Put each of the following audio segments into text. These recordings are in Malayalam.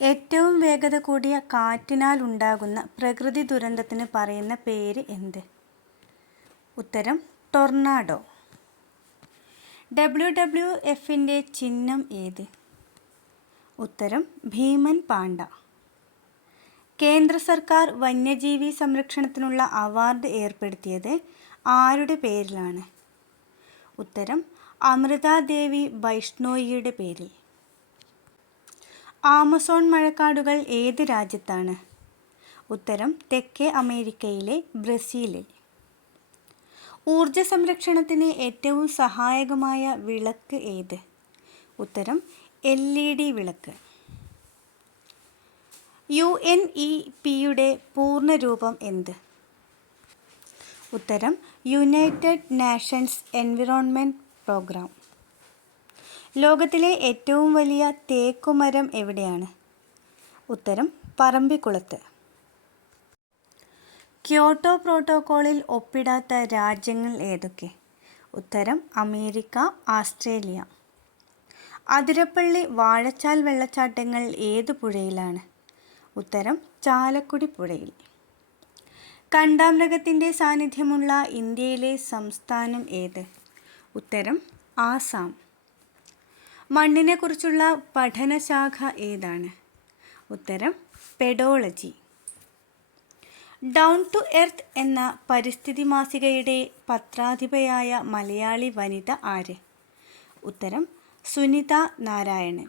ഏറ്റവും വേഗത കൂടിയ കാറ്റിനാൽ ഉണ്ടാകുന്ന പ്രകൃതി ദുരന്തത്തിന് പറയുന്ന പേര് എന്ത്? ഉത്തരം ടൊർണാഡോ. ഡബ്ല്യു ഡബ്ല്യു എഫിന്റെ ചിഹ്നം ഏത്? ഉത്തരം ഭീമൻ പാണ്ട കേന്ദ്ര സർക്കാർ വന്യജീവി സംരക്ഷണത്തിനുള്ള അവാർഡ് ഏർപ്പെടുത്തിയത് ആരുടെ പേരിലാണ്? ഉത്തരം അമൃതാദേവി വൈഷ്ണോയിയുടെ പേരിൽ. ആമസോൺ മഴക്കാടുകൾ ഏത് രാജ്യത്താണ്? ഉത്തരം തെക്കേ അമേരിക്കയിലെ ബ്രസീലിൽ. ഊർജ സംരക്ഷണത്തിന് ഏറ്റവും സഹായകമായ വിളക്ക് ഏത്? ഉത്തരം എൽ ഇ ഡി വിളക്ക്. യു എൻ ഇ പിയുടെ പൂർണരൂപം എന്ത്? ഉത്തരം യുണൈറ്റഡ് നാഷൻസ് എൻവിറോൺമെന്റ് പ്രോഗ്രാം. ലോകത്തിലെ ഏറ്റവും വലിയ തേക്കുമരം എവിടെയാണ്? ഉത്തരം പറമ്പിക്കുളത്ത്. ക്യോട്ടോ പ്രോട്ടോക്കോളിൽ ഒപ്പിടാത്ത രാജ്യങ്ങൾ ഏതൊക്കെ? ഉത്തരം അമേരിക്ക ആസ്ട്രേലിയ. അതിരപ്പള്ളി വാഴച്ചാൽ വെള്ളച്ചാട്ടങ്ങൾ ഏത് പുഴയിലാണ്? ഉത്തരം ചാലക്കുടി പുഴയിൽ. കണ്ടാമൃഗത്തിന്റെ സാന്നിധ്യമുള്ള ഇന്ത്യയിലെ സംസ്ഥാനം ഏത്? ഉത്തരം ആസാം. മണ്ണിനെക്കുറിച്ചുള്ള പഠനശാഖ ഏതാണ്? ഉത്തരം പെഡോളജി ഡൗൺ ടു എർത്ത് എന്ന പരിസ്ഥിതി മാസികയുടെ പത്രാധിപയായ മലയാളി വനിത ആര്? ഉത്തരം സുനിത നാരായണൻ.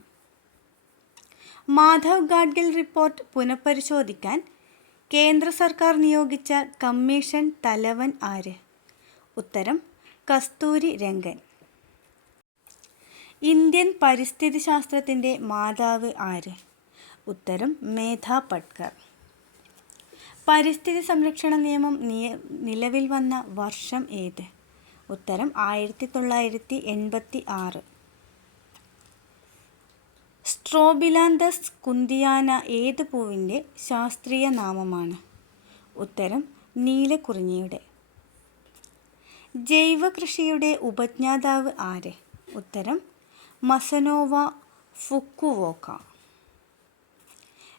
മാധവ് ഗാഡ്ഗിൽ റിപ്പോർട്ട് പുനഃപരിശോധിക്കാൻ കേന്ദ്ര സർക്കാർ നിയോഗിച്ച കമ്മീഷൻ തലവൻ ആര്? ഉത്തരം കസ്തൂരി രംഗൻ. ഇന്ത്യൻ പരിസ്ഥിതി ശാസ്ത്രത്തിന്റെ മാതാവ് ആര്? ഉത്തരം മേധ പട്കർ. പരിസ്ഥിതി സംരക്ഷണ നിയമം നിയ നിലവിൽ വന്ന വർഷം ഏത്? ഉത്തരം ആയിരത്തി തൊള്ളായിരത്തി എൺപത്തി ആറ് സ്ട്രോബിലാന്തസ് കുന്തിയാന ഏത് പൂവിന്റെ ശാസ്ത്രീയ നാമമാണ്? ഉത്തരം നീലക്കുറിഞ്ഞിയുടെ. ജൈവ കൃഷിയുടെ ഉപജ്ഞാതാവ് ആര്? ഉത്തരം മസനോവ ഫുക്കുവോക്ക.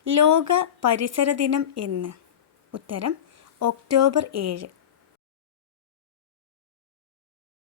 ലോക പരിസര ദിനം എന്ന്. ഉത്തരം ഒക്ടോബർ ഏഴ്.